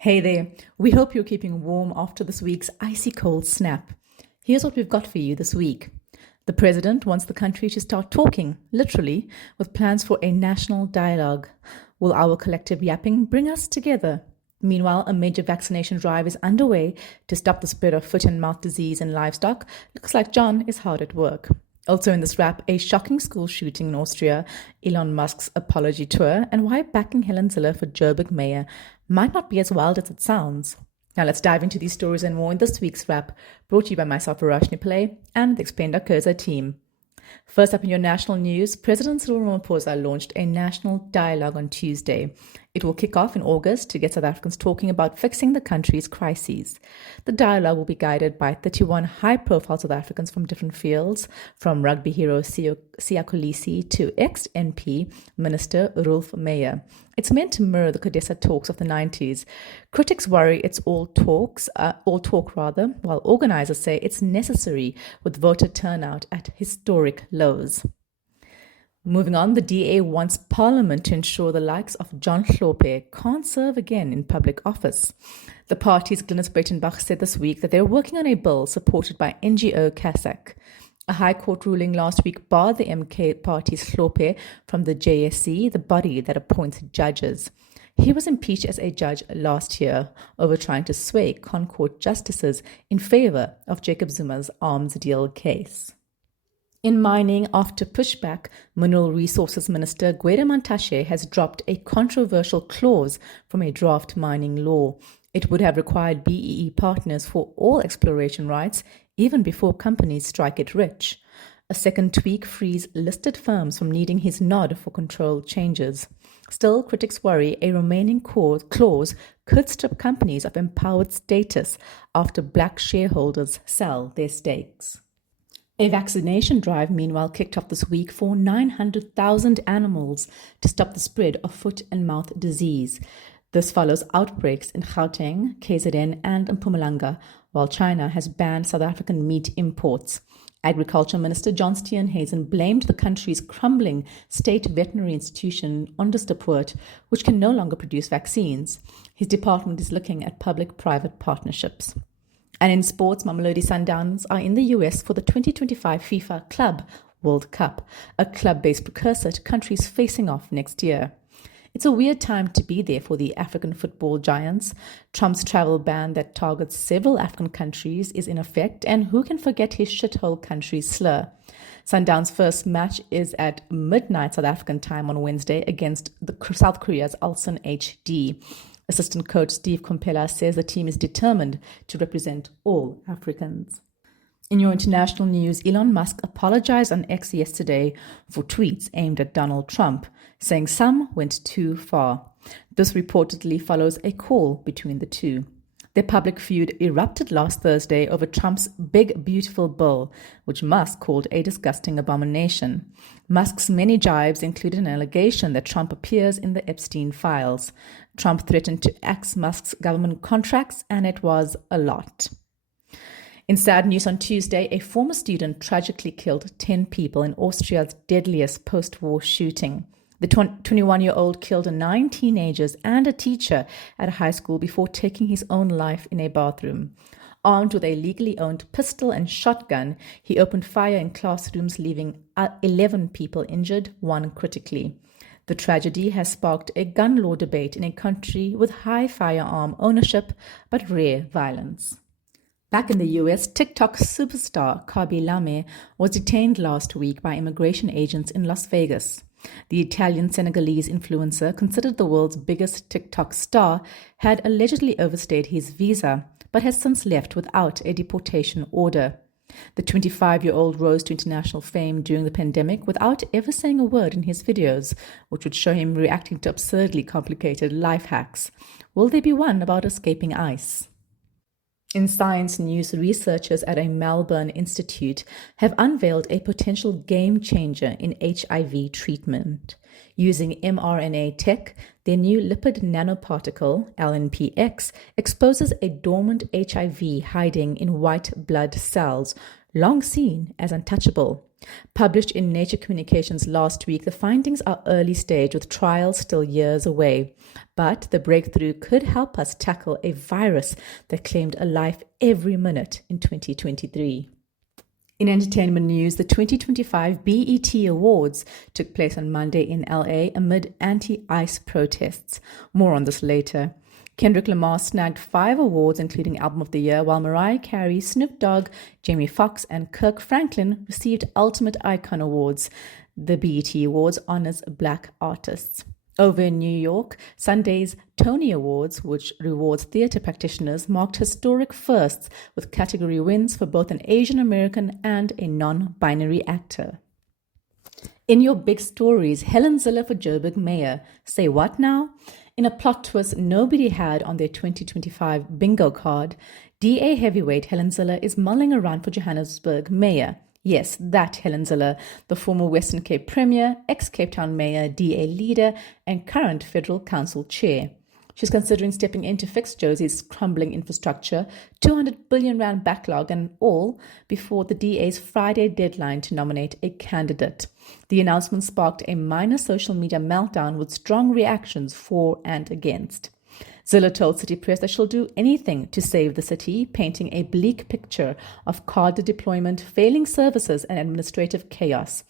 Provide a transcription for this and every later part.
Hey there, we hope you're keeping warm after this week's icy cold snap. Here's what we've got for you this week. The president wants the country to start talking, literally, with plans for a national dialogue. Will our collective yapping bring us together? Meanwhile, a major vaccination drive is underway to stop the spread of foot and mouth disease in livestock. Looks like John is hard at work. Also in this wrap, a shocking school shooting in Austria, Elon Musk's apology tour, and why backing Helen Zille for Joburg mayor might not be as wild as it sounds. Now let's dive into these stories and more in this week's wrap, brought to you by myself, Verashni Pillay, and the Explained Curza team. First up in your national news, President Cyril Ramaphosa launched a national dialogue on Tuesday. It will kick off in August to get South Africans talking about fixing the country's crises. The dialogue will be guided by 31 high-profile South Africans from different fields, from rugby hero Siya Kolisi to ex-NP Minister Rolf Meyer. It's meant to mirror the Codesa talks of the 90s. Critics worry it's all talk, while organizers say it's necessary with voter turnout at historic lows. Moving on, the DA wants Parliament to ensure the likes of John Hlophe can't serve again in public office. The party's Glynis Breitenbach said this week that they're working on a bill supported by NGO CASAC. A High Court ruling last week barred the MK party's Hlophe from the JSC, the body that appoints judges. He was impeached as a judge last year over trying to sway Concord justices in favor of Jacob Zuma's arms deal case. In mining, after pushback, Mineral Resources Minister Gwede Mantashe has dropped a controversial clause from a draft mining law. It would have required BEE partners for all exploration rights, even before companies strike it rich. A second tweak frees listed firms from needing his nod for control changes. Still, critics worry a remaining clause could strip companies of empowered status after black shareholders sell their stakes. A vaccination drive, meanwhile, kicked off this week for 900,000 animals to stop the spread of foot and mouth disease. This follows outbreaks in Gauteng, KZN, and Mpumalanga, while China has banned South African meat imports. Agriculture Minister John Steenhuisen blamed the country's crumbling state veterinary institution, Onderstepoort, which can no longer produce vaccines. His department is looking at public-private partnerships. And in sports, Mamelodi Sundowns are in the US for the 2025 FIFA Club World Cup, a club-based precursor to countries facing off next year. It's a weird time to be there for the African football giants. Trump's travel ban that targets several African countries is in effect, and who can forget his shithole country slur? Sundowns' first match is at midnight South African time on Wednesday against South Korea's Ulsan HD. Assistant coach Steve Kompella says the team is determined to represent all Africans. In your international news, Elon Musk apologized on X yesterday for tweets aimed at Donald Trump, saying some went too far. This reportedly follows a call between the two. Their public feud erupted last Thursday over Trump's Big Beautiful Bill, which Musk called a disgusting abomination. Musk's many jibes included an allegation that Trump appears in the Epstein files. Trump threatened to axe Musk's government contracts, and it was a lot. In sad news on Tuesday, a former student tragically killed 10 people in Austria's deadliest post-war shooting. The 21-year-old killed 9 teenagers and a teacher at a high school before taking his own life in a bathroom. Armed with a legally owned pistol and shotgun, he opened fire in classrooms, leaving 11 people injured, 1 critically. The tragedy has sparked a gun law debate in a country with high firearm ownership but rare violence. Back in the US, TikTok superstar Kabi Lame was detained last week by immigration agents in Las Vegas. The Italian-Senegalese influencer, considered the world's biggest TikTok star, had allegedly overstayed his visa, but has since left without a deportation order. The 25-year-old rose to international fame during the pandemic without ever saying a word in his videos, which would show him reacting to absurdly complicated life hacks. Will there be one about escaping ICE? In science news, researchers at a Melbourne institute have unveiled a potential game changer in HIV treatment. Using mRNA tech, their new lipid nanoparticle, LNPX, exposes a dormant HIV hiding in white blood cells, long seen as untouchable. Published in Nature Communications last week, the findings are early stage with trials still years away. But the breakthrough could help us tackle a virus that claimed a life every minute in 2023. In entertainment news, the 2025 BET Awards took place on Monday in LA amid anti-ICE protests. More on this later. Kendrick Lamar snagged 5 awards, including Album of the Year, while Mariah Carey, Snoop Dogg, Jamie Foxx, and Kirk Franklin received Ultimate Icon Awards. The BET Awards honors Black artists. Over in New York, Sunday's Tony Awards, which rewards theater practitioners, marked historic firsts with category wins for both an Asian American and a non-binary actor. In your big stories, Helen Zille for Joburg mayor. Say what now? In a plot twist nobody had on their 2025 bingo card, DA heavyweight Helen Zille is mulling around for Johannesburg mayor. Yes, that Helen Zille, the former Western Cape Premier, ex-Cape Town Mayor, DA leader, and current Federal Council chair. She's considering stepping in to fix Josie's crumbling infrastructure, 200 billion rand backlog and all, before the DA's Friday deadline to nominate a candidate. The announcement sparked a minor social media meltdown with strong reactions for and against. Zille told City Press that she'll do anything to save the city, painting a bleak picture of carded deployment, failing services, and administrative chaos.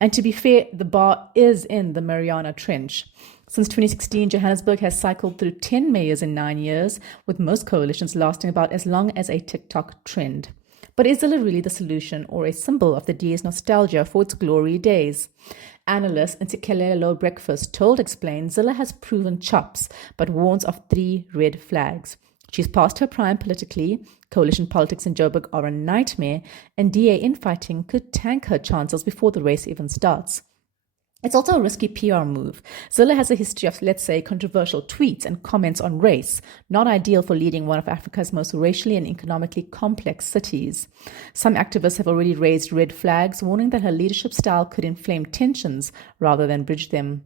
And to be fair, the bar is in the Mariana Trench. Since 2016, Johannesburg has cycled through 10 mayors in 9 years, with most coalitions lasting about as long as a TikTok trend. But is Zille really the solution or a symbol of the DA's nostalgia for its glory days? Analyst Ntsikelelo Breakfast told Explain Zille has proven chops, but warns of 3 red flags. She's past her prime politically, coalition politics in Joburg are a nightmare, and DA infighting could tank her chances before the race even starts. It's also a risky PR move. Zille has a history of, let's say, controversial tweets and comments on race, not ideal for leading one of Africa's most racially and economically complex cities. Some activists have already raised red flags, warning that her leadership style could inflame tensions rather than bridge them.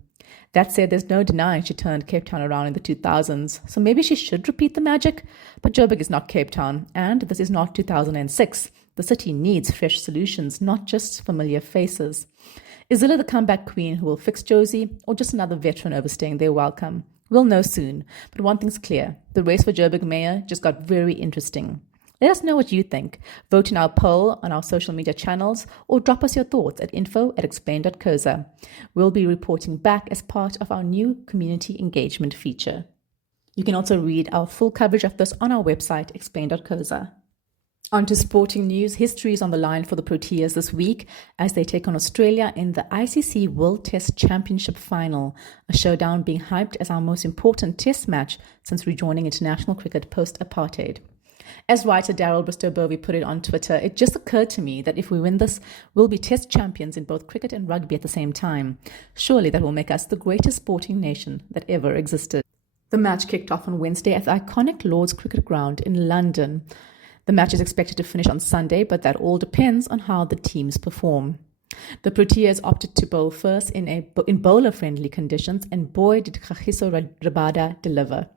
That said, there's no denying she turned Cape Town around in the 2000s, so maybe she should repeat the magic. But Joburg is not Cape Town, and this is not 2006. The city needs fresh solutions, not just familiar faces. Is Zille the comeback queen who will fix Josie, or just another veteran overstaying their welcome? We'll know soon, but one thing's clear. The race for Joburg mayor just got very interesting. Let us know what you think. Vote in our poll on our social media channels, or drop us your thoughts at info@explain.coza. We'll be reporting back as part of our new community engagement feature. You can also read our full coverage of this on our website, explain.coza. On to sporting news. History is on the line for the Proteas this week as they take on Australia in the ICC World Test Championship final, a showdown being hyped as our most important test match since rejoining international cricket post-apartheid. As writer Daryl Bristow-Bovey put it on Twitter, it just occurred to me that if we win this, we'll be test champions in both cricket and rugby at the same time. Surely that will make us the greatest sporting nation that ever existed. The match kicked off on Wednesday at the iconic Lord's Cricket Ground in London. The match is expected to finish on Sunday, but that all depends on how the teams perform. The Proteas opted to bowl first in bowler-friendly conditions, and boy did Kagiso Rabada deliver.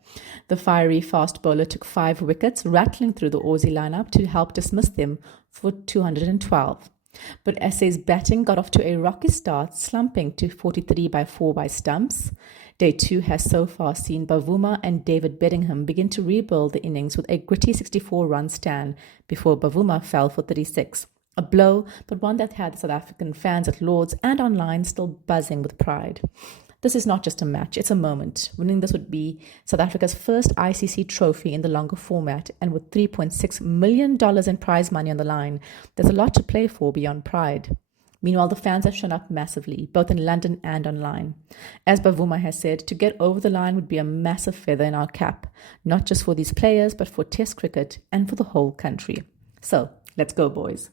The fiery fast bowler took 5 wickets, rattling through the Aussie lineup to help dismiss them for 212. But SA's batting got off to a rocky start, slumping to 43 by 4 by stumps. Day 2 has so far seen Bavuma and David Bedingham begin to rebuild the innings with a gritty 64-run stand before Bavuma fell for 36. A blow, but one that had South African fans at Lord's and online still buzzing with pride. This is not just a match, it's a moment. Winning this would be South Africa's first ICC trophy in the longer format, and with $3.6 million in prize money on the line, there's a lot to play for beyond pride. Meanwhile, the fans have shown up massively, both in London and online. As Bavuma has said, to get over the line would be a massive feather in our cap, not just for these players, but for Test cricket and for the whole country. So, let's go, boys.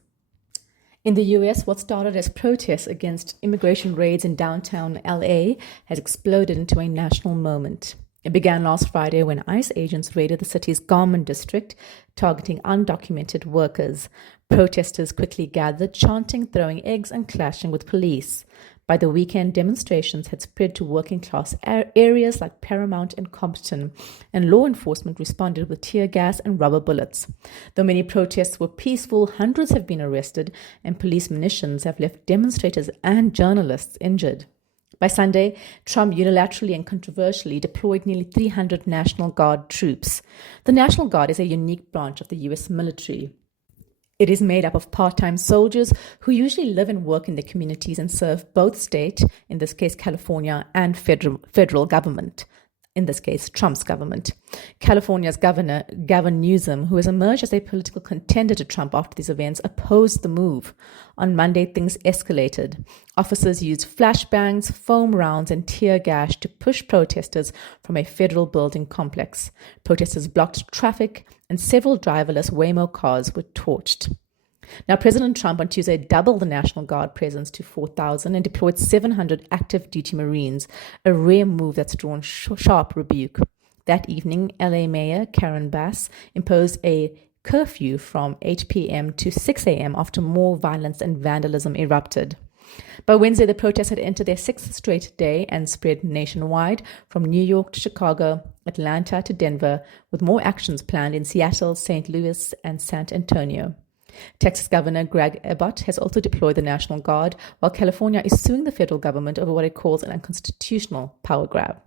In the US, what started as protests against immigration raids in downtown LA has exploded into a national moment. It began last Friday when ICE agents raided the city's garment district, targeting undocumented workers. Protesters quickly gathered, chanting, throwing eggs, and clashing with police. By the weekend, demonstrations had spread to working class areas like Paramount and Compton, and law enforcement responded with tear gas and rubber bullets. Though many protests were peaceful, hundreds have been arrested, and police munitions have left demonstrators and journalists injured. By Sunday, Trump unilaterally and controversially deployed nearly 300 National Guard troops. The National Guard is a unique branch of the U.S. military. It is made up of part-time soldiers who usually live and work in their communities and serve both state, in this case California, and federal government, in this case Trump's government. California's Governor Gavin Newsom, who has emerged as a political contender to Trump after these events, opposed the move. On Monday, things escalated. Officers used flashbangs, foam rounds, and tear gas to push protesters from a federal building complex. Protesters blocked traffic, and several driverless Waymo cars were torched. Now, President Trump on Tuesday doubled the National Guard presence to 4,000 and deployed 700 active duty Marines, a rare move that's drawn sharp rebuke. That evening, LA Mayor Karen Bass imposed a curfew from 8 p.m. to 6 a.m. after more violence and vandalism erupted. By Wednesday, the protests had entered their sixth straight day and spread nationwide, from New York to Chicago, Atlanta to Denver, with more actions planned in Seattle, St. Louis, and San Antonio. Texas Governor Greg Abbott has also deployed the National Guard, while California is suing the federal government over what it calls an unconstitutional power grab.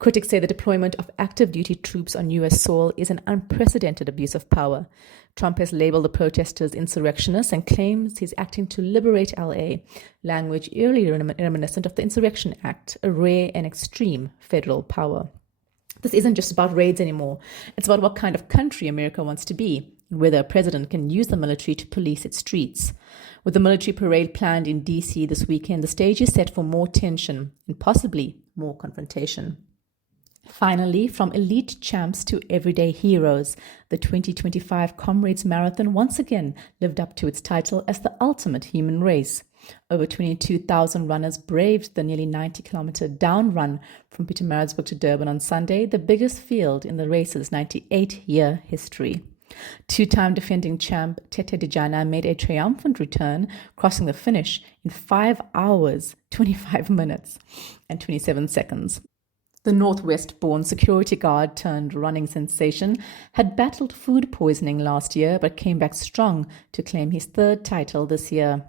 Critics say the deployment of active duty troops on U.S. soil is an unprecedented abuse of power. Trump has labeled the protesters insurrectionists and claims he's acting to liberate L.A., language eerily reminiscent of the Insurrection Act, a rare and extreme federal power. This isn't just about raids anymore. It's about what kind of country America wants to be, and whether a president can use the military to police its streets. With the military parade planned in D.C. this weekend, the stage is set for more tension and possibly more confrontation. Finally, from elite champs to everyday heroes, the 2025 Comrades Marathon once again lived up to its title as the ultimate human race. Over 22,000 runners braved the nearly 90-kilometer down run from Pietermaritzburg to Durban on Sunday, the biggest field in the race's 98-year history. Two-time defending champ Tete Dijana made a triumphant return, crossing the finish in 5 hours, 25 minutes, and 27 seconds. The Northwest-born security guard turned running sensation had battled food poisoning last year but came back strong to claim his third title this year.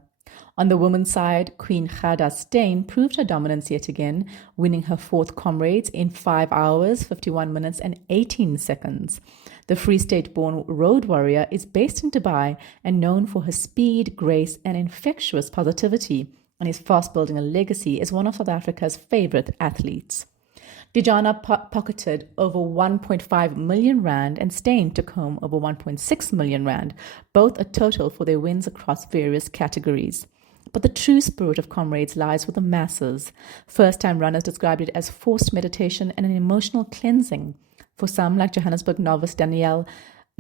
On the women's side, Queen Ghada Steyn proved her dominance yet again, winning her fourth Comrades in 5 hours, 51 minutes and 18 seconds. The Free State-born road warrior is based in Dubai and known for her speed, grace and infectious positivity, and is fast building a legacy as one of South Africa's favorite athletes. Dijana pocketed over 1.5 million rand and Steyn took home over 1.6 million rand, both a total for their wins across various categories. But the true spirit of Comrades lies with the masses. First-time runners described it as forced meditation and an emotional cleansing. For some, like Johannesburg novice Daniel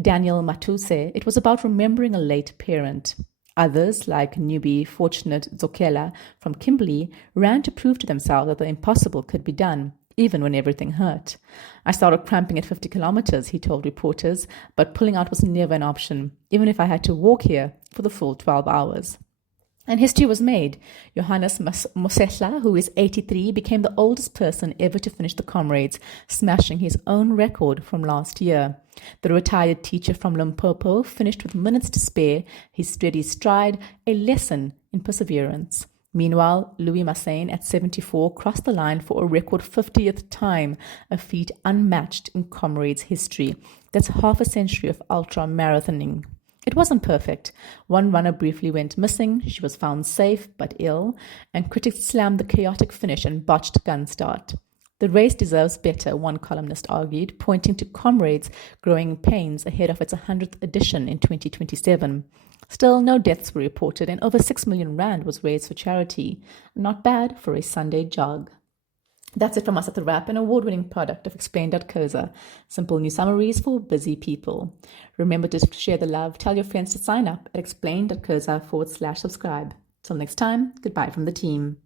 Matuse, it was about remembering a late parent. Others, like newbie Fortunate Zokela from Kimberley, ran to prove to themselves that the impossible could be done, even when everything hurt. I started cramping at 50 kilometers, he told reporters, but pulling out was never an option, even if I had to walk here for the full 12 hours. And history was made. Johannes Mosehla, who is 83, became the oldest person ever to finish the Comrades, smashing his own record from last year. The retired teacher from Limpopo finished with minutes to spare, his steady stride, a lesson in perseverance. Meanwhile, Louis Massain at 74 crossed the line for a record 50th time, a feat unmatched in Comrades history. That's half a century of ultra-marathoning. It wasn't perfect. One runner briefly went missing, she was found safe but ill, and critics slammed the chaotic finish and botched gun start. The race deserves better, one columnist argued, pointing to Comrades growing pains ahead of its 100th edition in 2027. Still, no deaths were reported and over 6 million rand was raised for charity. Not bad for a Sunday jog. That's it from us at The Wrap, an award-winning product of Explain.coza. Simple news summaries for busy people. Remember to share the love. Tell your friends to sign up at explain.coza/subscribe. Till next time, goodbye from the team.